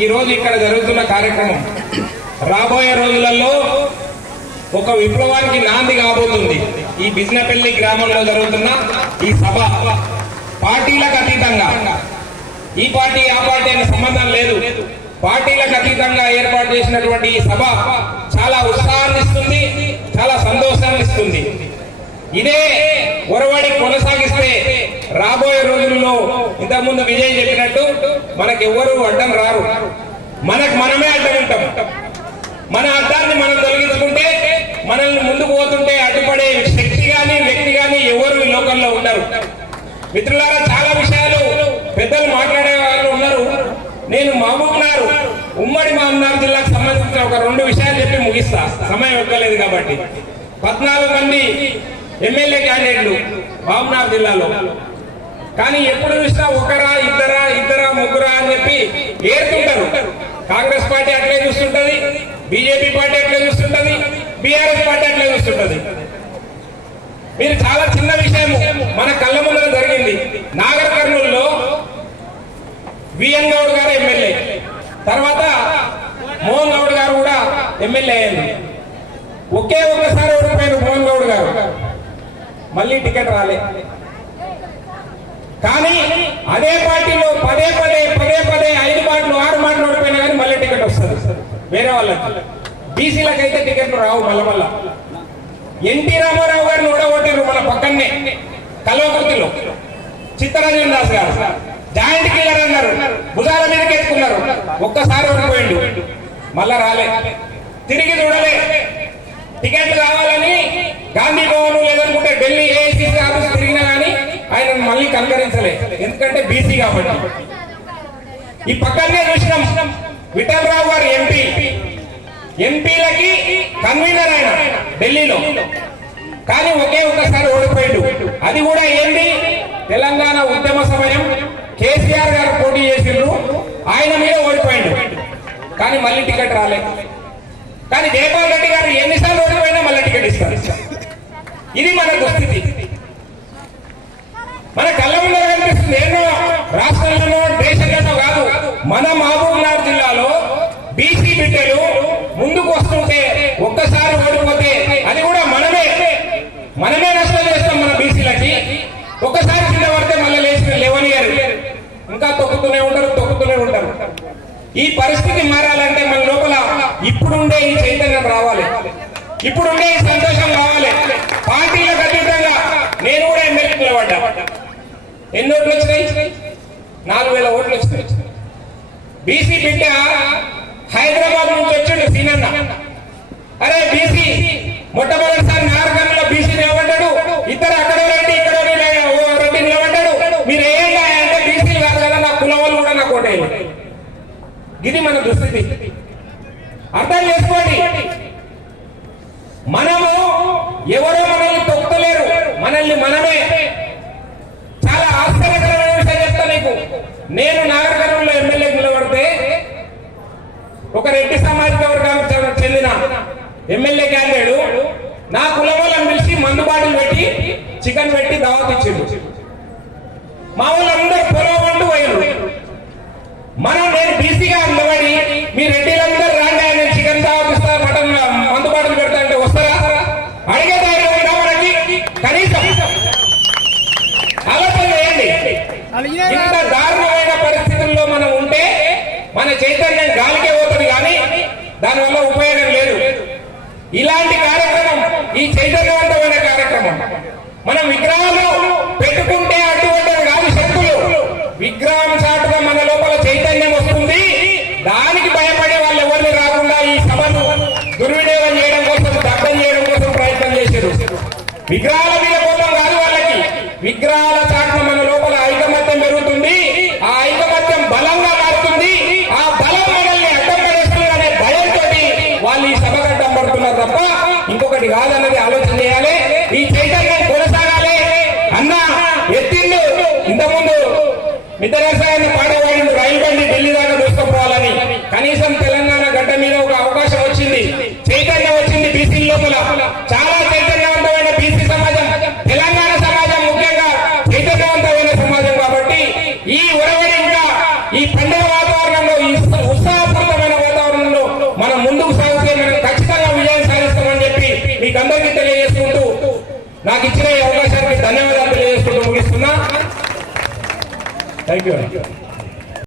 ఈ రోజు ఇక్కడ జరుగుతున్న కార్యక్రమం. రాబోయే రోజులలో ఒక విప్లవానికి నాంది కాబోతుంది. ఈ బిజినపల్లి గ్రామంలో జరుగుతున్న ఈ సభ పార్టీలకు అతీతంగా. ఈ పార్టీ ఆ పార్టీ అనే సంబంధం లేదు. పార్టీలకు అతీతంగా ఏర్పాటు చేసినటువంటి ఈ సభ చాలా ఉత్సాహాన్ని ఇస్తుంది చాలా సంతోషాన్ని ఇస్తుంది. ఇదే ఒరవడి కొనసాగిస్తే రాబోయే రోజుల్లో ఇంతకుముందు విజయ్ చెప్పినట్టు మనకెవ్వరూ అడ్డం రారు. మనకు మనమే అడ్డం ఉంటాం. మన అడ్డాన్ని మనం తొలగించుకుంటే మనల్ని ముందుకు పోతుంటే అడ్డుపడే శక్తి కానీ వ్యక్తి కానీ ఎవరు ఈ లోకంలో ఉండరు. మిత్రులారా చాలా విషయాలు పెద్దలు మాట్లాడే వాళ్ళు ఉన్నారు. నేను మహబూబ్నారు ఉమ్మడి మహబూబ్నార్ జిల్లాకు సంబంధించిన ఒక రెండు విషయాలు చెప్పి ముగిస్తా. సమయం ఎక్కలేదు కాబట్టి. పద్నాలుగు మంది ఎమ్మెల్యే క్యాండిడేట్లు మహబూబ్నార్ జిల్లాలో. కానీ ఎప్పుడు చూసినా ఒకరా ఇద్దరా మీరు చాలా చిన్న విషయం మన కళ్ళ ముందర జరిగింది. నాగర్ కర్నూలులో విఎన్ గౌడ్ గారు ఎమ్మెల్యే. తర్వాత మోహన్ గౌడ్ గారు కూడా ఎమ్మెల్యే అయింది ఒకే ఒక్కసారి ఓడిపోయారు మోహన్ గౌడ్ గారు. మళ్ళీ టికెట్ రాలే. కానీ అదే పార్టీలో పదే పదే పదే పదే ఐదు మాటలు ఆరు మాటలు ఓడిపోయినా కానీ మళ్ళీ టికెట్ వస్తుంది. వేరే వాళ్ళకి. బీసీలకు అయితే టికెట్లు రావు మళ్ళా మళ్ళా. ఎన్టీ రామారావు గారిని కల్వకుర్తిలో. చిత్తరంజన్ దాస్ గారు. జాయింట్ కిల్లర్ అన్నారు. భుజాల మీదకి ఎత్తుకున్నారు. ఒక్కసారి ఓడిపోయిండు. మళ్ళా రాలే. తిరిగి చూడలే. టికెట్ కావాలని గాంధీ భవన్ లేదనుకుంటే ఢిల్లీ ఏఐసిసి ఆఫీస్ తిరిగినా కానీ ఆయన మళ్ళీ కనుకరించలే. ఎందుకంటే బీసీ కాబట్టి. ఈ పక్కనే చూసినాం. విఠలరావు గారు ఎంపీ ఎంపీలకి కన్వీనర్ ఆయన ఢిల్లీలో. కానీ ఒకే ఒకసారి ఓడిపోయాడు. అది కూడా ఏంది తెలంగాణ ఉద్యమ సమయం. కేసీఆర్ గారు పోటీ చేసిండ్రు. ఆయన మీద ఓడిపోయాడు. కానీ మళ్ళీ టికెట్ రాలే. కానీ జయపాల్ రెడ్డి గారు ఎన్నిసార్లు ఓడిపోయినా మళ్ళీ టికెట్ ఇస్తారు. ఇది మన దుస్థితి. మన కళ్ళ ముందర కనిపిస్తుంది. ఏమో రాష్ట్రంలోనో దేశంలోనో కాదు. మన మహబూబ్నగర్ మనమే నష్టం చేస్తాం మన బీసీలకి. ఒక్కసారి కింద పడితే మళ్ళీ లేచి లేవనియరు. ఇంకా తొక్కుతూనే ఉంటారు తొక్కుతూనే ఉంటారు. ఈ పరిస్థితి మారాలంటే మన లోపల ఇప్పుడుండే ఈ చైతన్యం రావాలి. ఇప్పుడుండే ఈ సంతోషం రావాలి. పార్టీలకు అతీతంగా నేను కూడా ఎమ్మెల్యే నిలబడ్డా. ఎన్ని ఓట్లు వచ్చినాయి? నాలుగు వేల ఓట్లు వచ్చినాయి. బీసీ బిడ్డ హైదరాబాద్ నుంచి వచ్చిండు సీనన్న. అరే బీసీ మొట్టమొదటిసారి ఇది అర్థం చేసుకోండి. మనము ఎవరో మనల్ని తొక్కలేరు మనల్ని మనమే. చాలా ఆశ్చర్యకరమైన విషయం చెప్తా నీకు నేను నాగరికరంలో ఎమ్మెల్యే నిలబడితే ఒక రెడ్డి సామాజిక వర్గానికి చెందిన- ఎమ్మెల్యే క్యాండిడేట్ నా కుల వాళ్ళని పిలిచి మందు బాటిల్ పెట్టి చికెన్ పెట్టి దావత్ ఇచ్చిండు. మా వాళ్ళందరూ పొలం వండు పోయారు మనం నేను ఇంత దారుణమైన పరిస్థితుల్లో మనం ఉంటే మన చైతన్యం గాలికే పోతుంది కానీ దానివల్ల ఉపయోగం లేదు. ఇలాంటి కార్యక్రమం ఈ చైతన్యవంతమైన కార్యక్రమం మనం విగ్రహాలు పెట్టుకుంటే అటువంటి కాదు శక్తులు. విగ్రహం చాటుగా మన లోపల చైతన్యం వస్తుంది. దానికి భయపడే వాళ్ళు ఎవరిని రాకుండా ఈ సభను దుర్వినియోగం చేయడం కోసం దగ్ధం చేయడం కోసం ప్రయత్నం చేశారు. విగ్రహాల మీద కోపం కాదు వాళ్ళకి. విగ్రహాల చాటున ఇంకొకటి కాదన్నది ఆలోచన చేయాలి. ఈ చైతన్యం కొనసాగాలి. అన్న ఎత్తిళ్ళు. ఇంతకుముందు మిత్ర నాకు ఇచ్చిన ఈ అవకాశానికి ధన్యవాదాలు తెలియజేసుకుంటూ ముగిస్తున్నా. Thank you